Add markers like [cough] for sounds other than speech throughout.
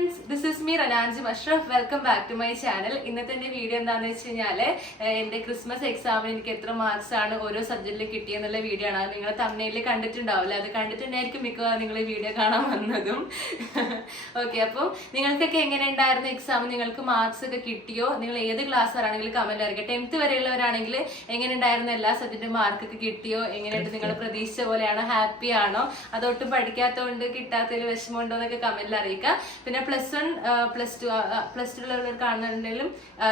Friends this is me റനാൻജി Musharraf welcome back to my channel ഇന്നത്തെ എന്റെ video എന്താണെന്ന് വെച്ച് കഴിഞ്ഞാൽ എന്റെ ക്രിസ്മസ് എക്സാമിന് എനിക്ക് എത്ര മാർക്സ് ആണ് ഓരോ സബ്ജക്റ്റിൽ കിട്ടിയെന്നുള്ള വീഡിയോ ആണ്. അത് നിങ്ങൾ കണ്ടിട്ടുണ്ടാവില്ല? അത് കണ്ടിട്ടുണ്ടായിരിക്കും മിക്കവാറും നിങ്ങൾ ഈ വീഡിയോ കാണാൻ വന്നതും. [laughs] ഓക്കെ അപ്പോൾ നിങ്ങൾക്കൊക്കെ എങ്ങനെ ഉണ്ടായിരുന്നു എക്സാം നിങ്ങൾക്ക് മാർക്സ് ഒക്കെ കിട്ടിയോ? നിങ്ങൾ ഏത് ക്ലാസ് ആണെങ്കിലും കമന്റ് അറിയിക്കുക. ടെൻത്ത് വരെയുള്ളവരാണെങ്കിൽ എങ്ങനെ ഉണ്ടായിരുന്നു എല്ലാ സബ്ജക്റ്റും മാർക്ക് ഒക്കെ കിട്ടിയോ? എങ്ങനെയുണ്ട് നിങ്ങൾ പ്രതീക്ഷിച്ച പോലെയാണോ? ഹാപ്പി ആണോ? അതൊട്ടും പഠിക്കാത്തതുകൊണ്ട് കിട്ടാത്തതിൽ വിഷമമുണ്ടോ എന്നൊക്കെ കമന്റിൽ അറിയിക്കുക. പിന്നെ plus one plus two plus two ഉള്ളവർ കാണുന്നുണ്ടെങ്കിലും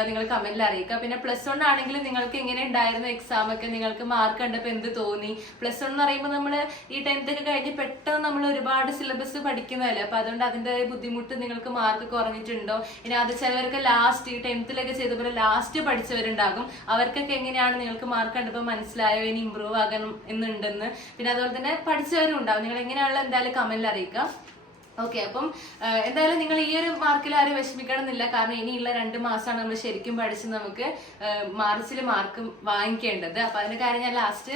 നിങ്ങൾ കമന്റിൽ അറിയിക്കുക. പിന്നെ പ്ലസ് വൺ ആണെങ്കിലും നിങ്ങൾക്ക് എങ്ങനെ ഉണ്ടായിരുന്നു എക്സാം ഒക്കെ? നിങ്ങൾക്ക് മാർക്ക് കണ്ടപ്പോൾ എന്ത് തോന്നി? പ്ലസ് വൺ എന്ന് പറയുമ്പോൾ നമ്മൾ ഈ ടെൻത്ത് ഒക്കെ കഴിഞ്ഞ് പെട്ടെന്ന് നമ്മൾ ഒരുപാട് സിലബസ് പഠിക്കുന്നതല്ലേ? അപ്പൊ അതുകൊണ്ട് അതിന്റെ ബുദ്ധിമുട്ട് നിങ്ങൾക്ക് മാർക്ക് കുറഞ്ഞിട്ടുണ്ടോ? ഇനി അത് ചിലവർക്ക് ലാസ്റ്റ് ഈ ടെൻത്തിലൊക്കെ ചെയ്തപ്പോൾ ലാസ്റ്റ് പഠിച്ചവരുണ്ടാകും. അവർക്കൊക്കെ എങ്ങനെയാണ് നിങ്ങൾക്ക് മാർക്ക് കണ്ടപ്പോൾ മനസ്സിലായോ? ഇനി ഇമ്പ്രൂവ് ആകണം എന്നുണ്ടെന്ന്. പിന്നെ അതുപോലെ തന്നെ പഠിച്ചവരും ഉണ്ടാവും. നിങ്ങൾ എങ്ങനെയാണല്ലോ എന്തായാലും കമന്റിൽ അറിയിക്കുക. ഓക്കെ അപ്പം എന്തായാലും നിങ്ങൾ ഈ ഒരു മാർക്കിൽ ആരും വിഷമിക്കണമെന്നില്ല. കാരണം ഇനിയുള്ള രണ്ട് മാസമാണ് നമ്മൾ ശരിക്കും പഠിച്ച് നമുക്ക് മാർച്ചിൽ മാർക്ക് വാങ്ങിക്കേണ്ടത്. അപ്പൊ അതിന്റെ കാര്യം ഞാൻ ലാസ്റ്റ്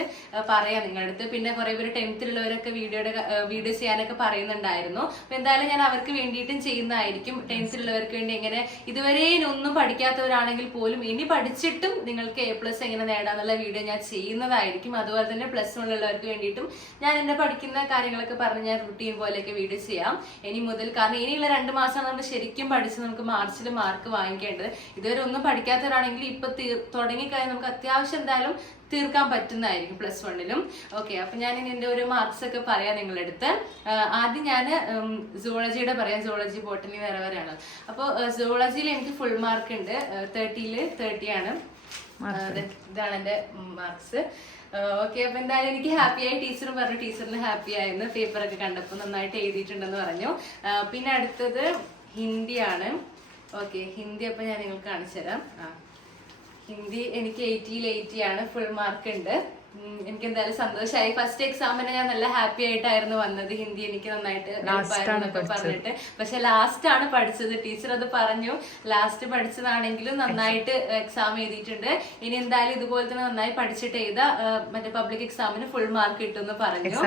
പറയാം നിങ്ങളുടെ അടുത്ത്. പിന്നെ കുറേ പേര് ടെൻത്തിലുള്ളവരൊക്കെ വീഡിയോയുടെ വീഡിയോ ചെയ്യാനൊക്കെ പറയുന്നുണ്ടായിരുന്നു. അപ്പൊ എന്തായാലും ഞാൻ അവർക്ക് വേണ്ടിയിട്ടും ചെയ്യുന്നതായിരിക്കും. ടെൻത്തിലുള്ളവർക്ക് വേണ്ടി എങ്ങനെ ഇതുവരെ ഒന്നും പഠിക്കാത്തവരാണെങ്കിൽ പോലും ഇനി പഠിച്ചിട്ടും നിങ്ങൾക്ക് എ പ്ലസ് എങ്ങനെ നേടാന്നുള്ള വീഡിയോ ഞാൻ ചെയ്യുന്നതായിരിക്കും. അതുപോലെ തന്നെ പ്ലസ് വണ്ണിലുള്ളവർക്ക് വേണ്ടിയിട്ടും ഞാൻ എന്നെ പഠിക്കുന്ന കാര്യങ്ങളൊക്കെ പറഞ്ഞ് ഞാൻ റുട്ടീൻ പോലെയൊക്കെ വീഡിയോ ചെയ്യാം. ഇനി മുതൽ കാരണം ഇനിയുള്ള രണ്ട് മാസമാണ് നമ്മൾ ശരിക്കും പഠിച്ച് നമുക്ക് മാർച്ചിൽ മാർക്ക് വാങ്ങിക്കേണ്ടത്. ഇതുവരെ ഒന്നും പഠിക്കാത്തവരാണെങ്കിൽ ഇപ്പൊ തീർ തുടങ്ങിക്കഴിഞ്ഞാൽ നമുക്ക് അത്യാവശ്യം എന്തായാലും തീർക്കാൻ പറ്റുന്നതായിരിക്കും പ്ലസ് വണ്ണിലും. ഓക്കെ അപ്പൊ ഞാൻ ഇനി എന്റെ ഒരു മാർക്സ് ഒക്കെ പറയാം നിങ്ങളെടുത്ത്. ആദ്യം ഞാൻ സുവോളജിയുടെ പറയാം. സുവോളജി ബോട്ടണി വേറെ വരെയാണ് അപ്പോൾ സുവോളജിയിൽ എനിക്ക് ഫുൾ മാർക്ക് ഉണ്ട്. തേർട്ടിയിൽ തേർട്ടി ആണ്. ആഹ് ഇതാണ് എന്റെ മാർക്സ് ഓക്കെ അപ്പൊ എന്തായാലും എനിക്ക് ഹാപ്പി ആയി. ടീച്ചറും പറഞ്ഞു ടീച്ചറിന് ഹാപ്പി പേപ്പർ ഒക്കെ കണ്ടപ്പോൾ നന്നായിട്ട് എഴുതിയിട്ടുണ്ടെന്ന് പറഞ്ഞു. പിന്നെ അടുത്തത് ഹിന്ദിയാണ്. ഓക്കെ ഹിന്ദി അപ്പൊ ഞാൻ നിങ്ങൾക്ക് കാണിച്ചു തരാം ഹിന്ദി എനിക്ക് എയ്റ്റിയിൽ എയ്റ്റി ആണ്. ഫുൾ മാർക്ക് ഉണ്ട്. എനിക്ക് എന്തായാലും സന്തോഷമായി ഫസ്റ്റ് എക്സാമിന് ഞാൻ നല്ല ഹാപ്പി ആയിട്ടായിരുന്നു വന്നത്. ഹിന്ദി എനിക്ക് നന്നായിട്ട് പറഞ്ഞിട്ട്. പക്ഷെ ലാസ്റ്റ് ആണ് പഠിച്ചത്. ടീച്ചർ അത് പറഞ്ഞു ലാസ്റ്റ് പഠിച്ചതാണെങ്കിലും നന്നായിട്ട് എക്സാം എഴുതിയിട്ടുണ്ട്. ഇനി എന്തായാലും ഇതുപോലെ തന്നെ നന്നായി പഠിച്ചിട്ട് എഴുതാ. മറ്റേ പബ്ലിക് എക്സാമിന് ഫുൾ മാർക്ക് കിട്ടുമെന്ന് പറഞ്ഞു.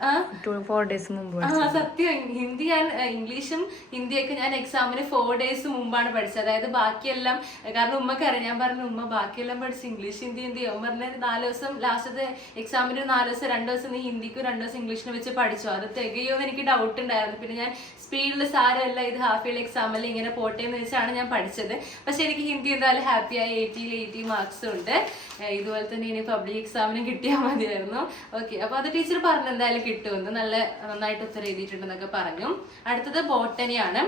എക്സാമിന് ആ ഫോർ ഡേയ്സ് മുമ്പ് സത്യം. ഹിന്ദി ഞാൻ ഇംഗ്ലീഷും ഹിന്ദിയൊക്കെ ഞാൻ എക്സാമിന് ഫോർ ഡേയ്സ് മുമ്പാണ് പഠിച്ചത്. അതായത് ബാക്കിയെല്ലാം കാരണം ഉമ്മക്ക് അറിയാം ഞാൻ പറഞ്ഞു ഉമ്മ ബാക്കിയെല്ലാം പഠിച്ച് ഇംഗ്ലീഷ് ഹിന്ദി ഹിന്ദി. ഉമ്മ പറഞ്ഞ നാല് ദിവസം ലാസ്റ്റത്തെ എക്സാമിന് നാല് ദിവസം രണ്ട് ദിവസം നീ ഹിന്ദിക്കും രണ്ട് ദിവസം ഇംഗ്ലീഷിനും വെച്ച് പഠിച്ചു. അത് തികയോ എന്ന് എനിക്ക് ഡൗട്ട് ഉണ്ടായിരുന്നു. പിന്നെ ഞാൻ സ്പീഡിൽ സാരമല്ല ഇത് ഹാഫ് ഇയർ എക്സാമിൽ ഇങ്ങനെ പോട്ടെ എന്ന് വെച്ചാണ് ഞാൻ പഠിച്ചത്. പക്ഷെ എനിക്ക് ഹിന്ദി എന്തായാലും ഹാപ്പിയായി എയ്റ്റിയിൽ എയ്റ്റി മാർക്സ് ഉണ്ട്. ഇതുപോലെ തന്നെ ഇനി പബ്ലിക് എക്സാമിന് കിട്ടിയാൽ മതിയായിരുന്നു. ഓക്കെ അപ്പൊ അത് ടീച്ചർ പറഞ്ഞു എന്തായാലും കിട്ടുമെന്ന് നല്ല നന്നായിട്ട് ഉത്തരം എഴുതിയിട്ടുണ്ടെന്നൊക്കെ പറഞ്ഞു. അടുത്തത് ബോട്ടണിയാണ്.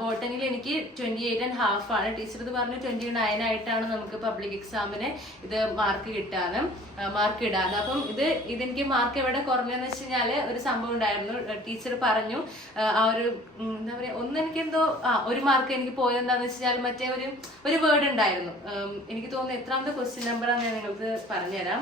ബോട്ടനിയിൽ എനിക്ക് ട്വന്റി എയ്റ്റ് ആൻഡ് ഹാഫ് ആണ്. ടീച്ചർ ഇത് പറഞ്ഞു ട്വന്റി നയൻ ആയിട്ടാണ് നമുക്ക് പബ്ലിക് എക്സാമിന് ഇത് മാർക്ക് കിട്ടാനും മാർക്ക് ഇടാന്ന്. അപ്പം ഇത് ഇതെനിക്ക് മാർക്ക് എവിടെ കുറഞ്ഞെന്ന് വെച്ച് കഴിഞ്ഞാൽ ഒരു സംഭവം ഉണ്ടായിരുന്നു. ടീച്ചർ പറഞ്ഞു ആ, ഒരു എന്താ പറയാ ഒന്ന് എനിക്ക് എന്തോ ആ ഒരു മാർക്ക് എനിക്ക് പോയത് എന്താന്ന് വെച്ചാൽ മറ്റേ ഒരു ഒരു വേർഡ് ഉണ്ടായിരുന്നു. എനിക്ക് തോന്നുന്നു എത്രാമത്തെ ക്വസ്റ്റ്യൻ നമ്പറാണ് ഞാൻ നിങ്ങൾക്ക് പറഞ്ഞുതരാം.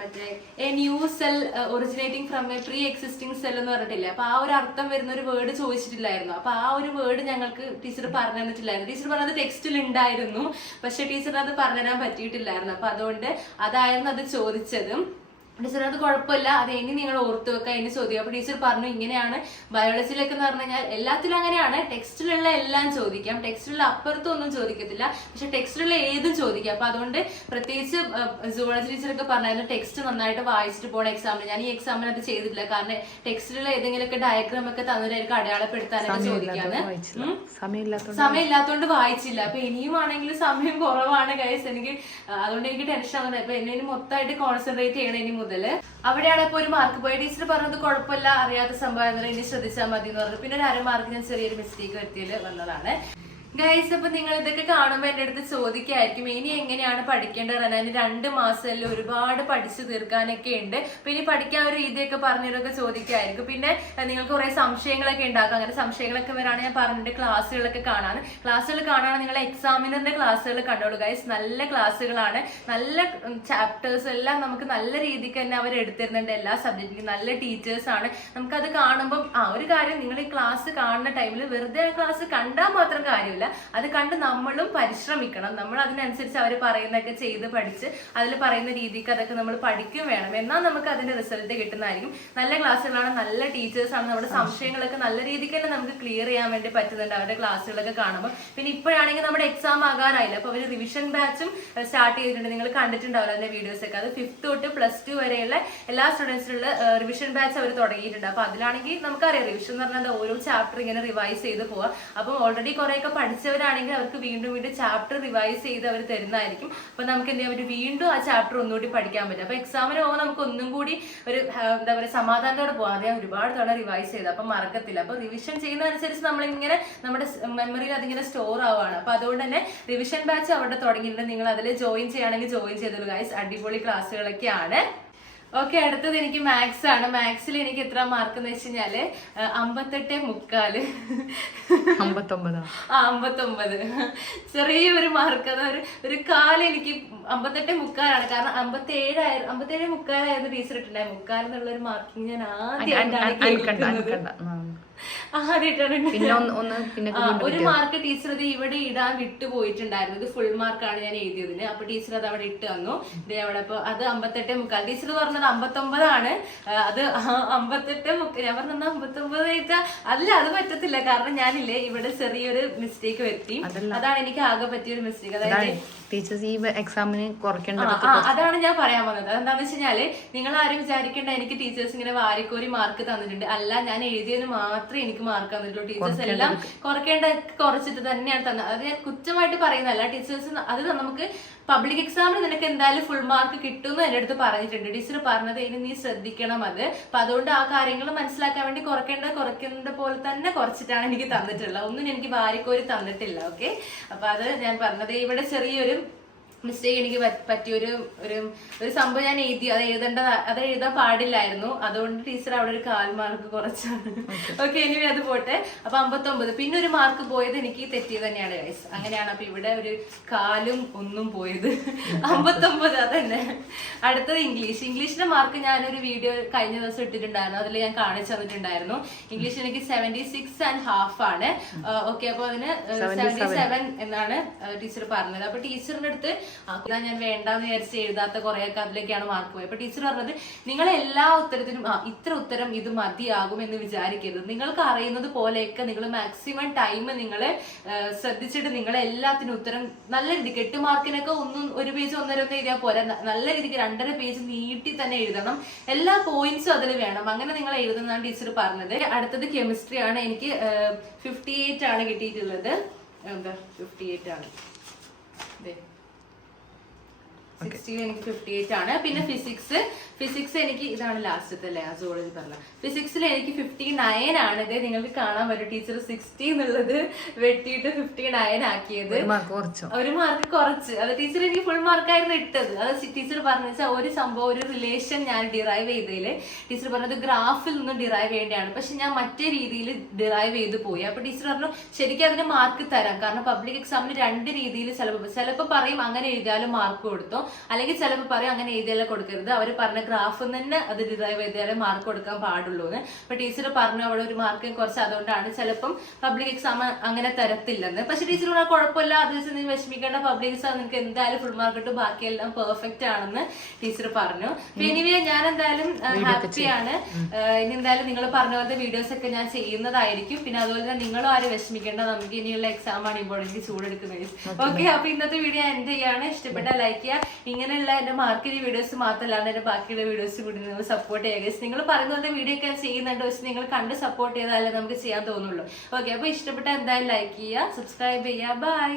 മറ്റേ a new cell originating from a pre existing cell എന്ന് പറഞ്ഞിട്ടില്ല? അപ്പൊ ആ ഒരു അർത്ഥം വരുന്ന ഒരു വേർഡ് ചോദിച്ചിട്ടില്ലായിരുന്നു. അപ്പൊ ആ ഒരു വേർഡ് ഞങ്ങൾക്ക് ടീച്ചർ പറഞ്ഞു തന്നിട്ടില്ലായിരുന്നു. ടീച്ചർ പറഞ്ഞത് ടെക്സ്റ്റിൽ ഉണ്ടായിരുന്നു. പക്ഷെ ടീച്ചറിന് അത് പറഞ്ഞു പറഞ്ഞുതരാൻ പറ്റിയിട്ടില്ലായിരുന്നു. അപ്പൊ അതുകൊണ്ട് അതായിരുന്നു അത് ചോദിച്ചതും. ടീച്ചർ അത് കുഴപ്പമില്ല. അത് ഇനി നിങ്ങൾ ഓർത്ത് വെക്കുക എന്ന് ചോദ്യം അപ്പൊ ടീച്ചർ പറഞ്ഞു ഇങ്ങനെയാണ് ബയോളജിയിലൊക്കെ എന്ന് പറഞ്ഞു കഴിഞ്ഞാൽ എല്ലാത്തിലും അങ്ങനെയാണ്. ടെക്സ്റ്റിലുള്ള എല്ലാം ചോദിക്കാം. ടെക്സ്റ്റിലുള്ള അപ്പുറത്തും ഒന്നും ചോദിക്കത്തില്ല. പക്ഷെ ടെക്സ്റ്റിലുള്ള ഏതും ചോദിക്കാം. അപ്പൊ അതുകൊണ്ട് പ്രത്യേകിച്ച് സുവോളജി ടീച്ചറൊക്കെ പറഞ്ഞായിരുന്നു ടെക്സ്റ്റ് നന്നായിട്ട് വായിച്ചിട്ട് പോണ എക്സാമിന് ഞാൻ ഈ എക്സാമിന് അത് ചെയ്തിട്ടില്ല. കാരണം ടെക്സ്റ്റിലുള്ള ഏതെങ്കിലുമൊക്കെ ഡയഗ്രാം ഒക്കെ തന്നിട്ടായിരിക്കും അടയാളപ്പെടുത്താനൊക്കെ ചോദിക്കാന്ന്. സമയമില്ലാത്തതുകൊണ്ട് വായിച്ചില്ല. അപ്പൊ ഇനിയും ആണെങ്കിൽ സമയം കുറവാണ് കൈസ് എനിക്ക് അതുകൊണ്ട് എനിക്ക് ടെൻഷൻ ആവുന്നത് അപ്പൊ എന്നെ മൊത്തമായിട്ട് കോൺസെൻട്രേറ്റ് ചെയ്യണം ഇനി മുതൽ. അവിടെയാണ് ഇപ്പൊ ഒരു മാർക്ക് പോയി. ടീച്ചർ പറഞ്ഞത് കുഴപ്പമില്ല അറിയാത്ത സംഭവം ഇനി ശ്രദ്ധിച്ചാൽ മതി എന്ന് പറഞ്ഞു. പിന്നെ ഒരു അര മാർക്ക് ഞാൻ ചെറിയൊരു മിസ്റ്റേക്ക് വരുത്തിയിൽ വന്നതാണ്. ഗൈസ് അപ്പൊ നിങ്ങൾ ഇതൊക്കെ കാണുമ്പോൾ എന്റെ അടുത്ത് ചോദിക്കായിരിക്കും ഇനി എങ്ങനെയാണ് പഠിക്കേണ്ടത് റനാന് രണ്ട് മാസമല്ലേ ഒരുപാട് പഠിച്ചു തീർക്കാനൊക്കെ ഉണ്ട്. ഇനി പഠിക്കാൻ ഒരു രീതിയൊക്കെ പറഞ്ഞതൊക്കെ ചോദിക്കായിരിക്കും. പിന്നെ നിങ്ങൾക്ക് കുറെ സംശയങ്ങളൊക്കെ ഉണ്ടാക്കും. അങ്ങനെ സംശയങ്ങളൊക്കെ വരാണ് ഞാൻ പറഞ്ഞിട്ട് ക്ലാസ്സുകളൊക്കെ കാണാൻ ക്ലാസ്സുകൾ കാണാൻ നിങ്ങൾ എക്സാമിനറിന്റെ ക്ലാസ്സുകൾ കണ്ടോളൂ ഗൈസ് നല്ല ക്ലാസ്സുകളാണ്. നല്ല ചാപ്റ്റേഴ്സ് എല്ലാം നമുക്ക് നല്ല രീതിക്ക് തന്നെ അവർ എടുത്തിരുന്നുണ്ട് എല്ലാ സബ്ജക്റ്റിനും നല്ല ടീച്ചേഴ്സ് ആണ്. നമുക്കത് കാണുമ്പോൾ ആ ഒരു കാര്യം നിങ്ങൾ ഈ ക്ലാസ് കാണുന്ന ടൈമിൽ വെറുതെ ആ ക്ലാസ് കണ്ടാൽ മാത്രം കാര്യമില്ല. പാടില്ല അത് കണ്ട് നമ്മളും പരിശ്രമിക്കണം. നമ്മൾ അതിനനുസരിച്ച് അവർ പറയുന്നതൊക്കെ ചെയ്ത് പഠിച്ച് അതിൽ പറയുന്ന രീതിക്ക് അതൊക്കെ നമ്മൾ പഠിക്കും വേണം. എന്നാൽ നമുക്ക് അതിന്റെ റിസൾട്ട് കിട്ടുന്നതായിരിക്കും. നല്ല ക്ലാസ്സുകളാണ് നല്ല ടീച്ചേഴ്സാണ് നമ്മുടെ സംശയങ്ങളൊക്കെ നല്ല രീതിക്ക് തന്നെ നമുക്ക് ക്ലിയർ ചെയ്യാൻ വേണ്ടി പറ്റുന്നുണ്ട് അവരുടെ ക്ലാസ്സുകളൊക്കെ കാണുമ്പോൾ. പിന്നെ ഇപ്പോഴാണെങ്കിൽ നമ്മുടെ എക്സാം ആകാറായില്ല? അപ്പൊ അവർ റിവിഷൻ ബാച്ചും സ്റ്റാർട്ട് ചെയ്തിട്ടുണ്ട്. നിങ്ങൾ കണ്ടിട്ടുണ്ടാവില്ല അതിന്റെ വീഡിയോസ് ഒക്കെ? അത് ഫിഫ്ത്ത് തൊട്ട് പ്ലസ് ടു വരെയുള്ള എല്ലാ സ്റ്റുഡൻസിനുള്ള റിവിഷൻ ബാച്ച് അവർ തുടങ്ങിയിട്ടുണ്ട്. അപ്പൊ അതിലാണെങ്കിൽ നമുക്കറിയാം റിവിഷൻ എന്ന് പറഞ്ഞാൽ ഓരോ ചാപ്റ്റർ ഇങ്ങനെ റിവൈസ് ചെയ്ത് പോവാം അപ്പം ഓൾറെഡി കുറെയൊക്കെ പഠിച്ചവരാണെങ്കിൽ അവർക്ക് വീണ്ടും വീണ്ടും ചാപ്റ്റർ റിവൈസ് ചെയ്ത് അവർ തരുന്നതായിരിക്കും. അപ്പൊ നമുക്ക് എന്ത് പറ്റും? വീണ്ടും ആ ചാപ്റ്റർ ഒന്നുകൂടി പഠിക്കാൻ പറ്റും. അപ്പൊ എക്സാമിന് പോകുമ്പോൾ നമുക്ക് ഒന്നും കൂടി ഒരു എന്താ പറയുക സമാധാനത്തോടെ പോകാം അത് ഒരുപാട് തവണ റിവൈസ് ചെയ്ത്. അപ്പൊ മറക്കത്തില്ല. അപ്പൊ റിവിഷൻ ചെയ്യുന്നതനുസരിച്ച് നമ്മളിങ്ങനെ നമ്മുടെ മെമ്മറിയിൽ അതിങ്ങനെ സ്റ്റോർ ആവുകയാണ്. അപ്പൊ അതുകൊണ്ട് തന്നെ റിവിഷൻ ബാച്ച് അവിടെ തുടങ്ങിയിട്ടുണ്ട്. നിങ്ങൾ അതിൽ ജോയിൻ ചെയ്യുകയാണെങ്കിൽ ജോയിൻ ചെയ്തോളൂ ഗൈസ് അടിപൊളി ക്ലാസ്സുകളൊക്കെയാണ് ഓക്കെ അടുത്തത് എനിക്ക് മാത്സ് ആണ്. മാത്സിൽ എനിക്ക് എത്ര മാർക്ക് എന്ന് വെച്ച് കഴിഞ്ഞാൽ അമ്പത്തെട്ട് മുക്കാൽ. അമ്പത്തൊമ്പത്? ആ അമ്പത്തൊമ്പത്. ചെറിയൊരു മാർക്ക് അത് ഒരു ഒരു കാൽ എനിക്ക് അമ്പത്തെട്ട് മുക്കാലാണ്. കാരണം അമ്പത്തേഴായിരുന്നു അമ്പത്തേഴ് മുക്കാലായിരുന്നു ടീച്ചർ ഇട്ടുണ്ടായി മുക്കാൽ എന്നുള്ള ഒരു മാർക്കിങ് ഞാൻ ആദ്യമായിട്ടാണ് പിന്നെ ഒന്ന് പിന്നെ ഒരു മാർക്ക് ടീച്ചർ ഇത് ഇവിടെ ഇടാൻ വിട്ടു പോയിട്ടുണ്ടായിരുന്നു ഇത് ഫുൾ മാർക്കാണ് ഞാൻ എഴുതിയതിന്. അപ്പൊ ടീച്ചർ അത് അവിടെ ഇട്ട് തന്നു. ഇത് അവിടെ അപ്പൊ അത് അമ്പത്തെട്ട് മുക്കാൽ. ടീച്ചർ പറഞ്ഞത് അമ്പത്തൊമ്പതാണ്. അത് അമ്പത്തെട്ടേ ഞാൻ പറഞ്ഞത് അമ്പത്തൊമ്പത് എഴുതാ? അല്ല അത് പറ്റത്തില്ല. കാരണം ഞാനില്ലേ ഇവിടെ ചെറിയൊരു മിസ്റ്റേക്ക് വരുത്തി. അതാണ് എനിക്ക് ആകെ പറ്റിയൊരു മിസ്റ്റേക്ക് അതായത് ടീച്ചേഴ്സ് ഈ എക്സാമിന് കുറയ്ക്കേണ്ട ആ, ആ, അതാണ് ഞാൻ പറയാൻ വന്നത്. എന്താണെന്ന് വെച്ച് കഴിഞ്ഞാൽ നിങ്ങൾ ആരും വിചാരിക്കേണ്ട എനിക്ക് ടീച്ചേഴ്സ് ഇങ്ങനെ വാരിക്കോരി മാർക്ക് തന്നിട്ടുണ്ട്. അല്ല ഞാൻ എഴുതിയതിന് മാത്രമേ എനിക്ക് മാർക്ക് തന്നിട്ടുള്ളൂ ടീച്ചേഴ്സ് എല്ലാം കുറയ്ക്കേണ്ട കുറച്ചിട്ട് തന്നെയാണ് തന്നത് അത് ഞാൻ കുറ്റമായിട്ട് പറയുന്നതല്ല. ടീച്ചേഴ്സ് അത് നമുക്ക് പബ്ലിക് എക്സാമിന് നിനക്ക് എന്തായാലും ഫുൾ മാർക്ക് കിട്ടുമെന്ന് എന്റെ അടുത്ത് പറഞ്ഞിട്ടുണ്ട്. ടീച്ചർ പറഞ്ഞത് ഇനി നീ ശ്രദ്ധിക്കണം അത്. അപ്പൊ അതുകൊണ്ട് ആ കാര്യങ്ങൾ മനസ്സിലാക്കാൻ വേണ്ടി കുറയ്ക്കേണ്ട കുറയ്ക്കേണ്ട പോലെ തന്നെ കുറച്ചിട്ടാണ് എനിക്ക് തന്നിട്ടുള്ളത്. ഒന്നും എനിക്ക് വാരിക്കോരി തന്നിട്ടില്ല ഓക്കെ അപ്പൊ അത് ഞാൻ പറഞ്ഞത് ഇവിടെ ചെറിയൊരു മിസ്റ്റേക്ക് എനിക്ക് പറ്റിയ പറ്റിയൊരു ഒരു ഒരു സംഭവം ഞാൻ എഴുതി അത് എഴുതേണ്ട അത് എഴുതാൻ പാടില്ലായിരുന്നു. അതുകൊണ്ട് ടീച്ചർ അവിടെ ഒരു കാൽ മാർക്ക് കുറച്ചാണ്. ഓക്കെ എനിവേ അത് പോട്ടെ. അപ്പൊ അമ്പത്തൊമ്പത്. പിന്നെ ഒരു മാർക്ക് പോയത് എനിക്ക് തെറ്റിയത് തന്നെയാണ് ഗൈസ് അങ്ങനെയാണ് അപ്പൊ ഇവിടെ ഒരു കാലും ഒന്നും പോയത്. [laughs] അമ്പത്തൊമ്പത് അതന്നെ. അടുത്തത് ഇംഗ്ലീഷ് ഇംഗ്ലീഷിന്റെ മാർക്ക് ഞാനൊരു വീഡിയോ കഴിഞ്ഞ ദിവസം ഇട്ടിട്ടുണ്ടായിരുന്നു. അതിൽ ഞാൻ കാണിച്ചു തന്നിട്ടുണ്ടായിരുന്നു. ഇംഗ്ലീഷ് എനിക്ക് സെവന്റി സിക്സ് ആൻഡ് ഹാഫ് ആണ് ഓക്കെ അപ്പൊ അതിന് സെവന്റി സെവൻ എന്നാണ് ടീച്ചർ പറഞ്ഞത്. അപ്പൊ ടീച്ചറിന്റെ അടുത്ത് ഇതാ ഞാൻ വേണ്ടാന്ന് വിചാരിച്ച് എഴുതാത്ത കുറെയൊക്കെ അതിലേക്കാണ് മാർക്ക് പോയത് അപ്പൊ ടീച്ചർ പറഞ്ഞത് നിങ്ങൾ എല്ലാ ഉത്തരത്തിനും ആ ഇത്ര ഉത്തരം ഇത് മതിയാകും എന്ന് വിചാരിക്കരുത്. നിങ്ങൾക്ക് അറിയുന്നത് പോലെയൊക്കെ നിങ്ങൾ മാക്സിമം ടൈം നിങ്ങൾ ശ്രദ്ധിച്ചിട്ട് നിങ്ങൾ എല്ലാത്തിനും ഉത്തരം നല്ല രീതിക്ക് എട്ട് മാർക്കിനൊക്കെ ഒന്നും ഒരു പേജ് ഒന്നര ഒന്ന് എഴുതിയാൽ പോരാ. നല്ല രീതിക്ക് രണ്ടര പേജ് നീട്ടി തന്നെ എഴുതണം. എല്ലാ പോയിന്റ്സും അതിൽ വേണം. അങ്ങനെ നിങ്ങൾ എഴുതുന്നതാണ് ടീച്ചർ പറഞ്ഞത്. അടുത്തത് കെമിസ്ട്രി ആണ്. എനിക്ക് ഫിഫ്റ്റി എയ്റ്റ് ആണ് കിട്ടിയിട്ടുള്ളത്. എന്താ? ഫിഫ്റ്റി എയ്റ്റ് ആണ്. ദേ. സിക്സ്റ്റീൻ എനിക്ക് ഫിഫ്റ്റി എയ്റ്റ് ആണ്. പിന്നെ ഫിസിക്സ് ഫിസിക്സ് എനിക്ക് ഇതാണ് ലാസ്റ്റത്തെ അല്ലേ ആ സോളജി പറഞ്ഞ. ഫിസിക്സിൽ എനിക്ക് ഫിഫ്റ്റി നയൻ ആണ്. ഇതേ നിങ്ങൾക്ക് കാണാൻ പറ്റും. ടീച്ചർ സിക്സ്റ്റി എന്നുള്ളത് വെട്ടിയിട്ട് ഫിഫ്റ്റി നയൻ ആക്കിയത്. ഒരു മാർക്ക് കുറച്ചോ? അത് ടീച്ചർ എനിക്ക് ഫുൾ മാർക്കായിരുന്നു ഇട്ടത്. അത് ടീച്ചർ പറഞ്ഞു വെച്ചാൽ ഒരു സംഭവം ഒരു റിലേഷൻ ഞാൻ ഡിറൈവ് ചെയ്തതിൽ ടീച്ചർ പറഞ്ഞത് ഗ്രാഫിൽ നിന്ന് ഡിറൈവ് ചെയ്യേണ്ടതാണ്. പക്ഷെ ഞാൻ മറ്റേ രീതിയിൽ ഡിറൈവ് ചെയ്ത് പോയി. അപ്പൊ ടീച്ചർ പറഞ്ഞു ശരിക്കും അതിന് മാർക്ക് തരാം. കാരണം പബ്ലിക് എക്സാമിന് രണ്ട് രീതിയിൽ ചിലപ്പോൾ ചിലപ്പോൾ പറയും അങ്ങനെ എഴുതിയാലും മാർക്ക് കൊടുത്തോ. അല്ലെങ്കിൽ ചിലപ്പോൾ പറയും അങ്ങനെ എഴുതിയാലേ കൊടുക്കരുത്. അവർ പറഞ്ഞ ഗ്രാഫിൽ തന്നെ അത് ഡിറൈവ് ചെയ്താലേ മാർക്ക് കൊടുക്കാൻ പാടുള്ളൂ എന്ന്. അപ്പൊ ടീച്ചർ പറഞ്ഞു അവിടെ ഒരു മാർക്ക് കുറച്ച് അതുകൊണ്ടാണ് ചിലപ്പം പബ്ലിക് എക്സാം അങ്ങനെ തരത്തില്ലെന്ന്. പക്ഷെ ടീച്ചർ പറഞ്ഞാൽ കുഴപ്പമില്ല. അത് വെച്ച് നീ വിഷമിക്കേണ്ട. പബ്ലിക് എക്സാം നിങ്ങൾക്ക് എന്തായാലും ഫുൾ മാർക്ക് കിട്ടും ബാക്കിയെല്ലാം പെർഫെക്റ്റ് ആണെന്ന് ടീച്ചർ പറഞ്ഞു. എനിവേ ഞാൻ എന്തായാലും ഹാപ്പിയാണ് ഇനി എന്തായാലും നിങ്ങൾ പറഞ്ഞ പോലത്തെ വീഡിയോസ് ഒക്കെ ഞാൻ ചെയ്യുന്നതായിരിക്കും. പിന്നെ അതുപോലെ തന്നെ നിങ്ങളും ആരും വിഷമിക്കേണ്ട. നമുക്ക് ഇനിയുള്ള എക്സാം ആണ് ഇമ്പോർട്ടന്റ് ചൂടെടുക്കുന്നത് ഓക്കെ അപ്പൊ ഇന്നത്തെ വീഡിയോ എന്ത് ചെയ്യാണ് ഇഷ്ടപ്പെട്ട ലൈക്ക് ചെയ്യുക. ഇങ്ങനെയുള്ള എന്റെ മാർക്കറ്റ് വീഡിയോസ് മാത്രമല്ലാണ്ട് എന്റെ ബാക്കിയുള്ള വീഡിയോസ് കൂടി നിങ്ങൾ സപ്പോർട്ട് ചെയ്യുക. നിങ്ങൾ പറയുന്ന പോലെ വീഡിയോ ഒക്കെ ചെയ്യുന്നുണ്ട്. പക്ഷെ നിങ്ങൾ കണ്ട് സപ്പോർട്ട് ചെയ്താലേ നമുക്ക് ചെയ്യാൻ തോന്നുള്ളൂ. ഓക്കെ അപ്പോൾ ഇഷ്ടപ്പെട്ട എന്തായാലും ലൈക്ക് ചെയ്യുക സബ്സ്ക്രൈബ് ചെയ്യുക. ബൈ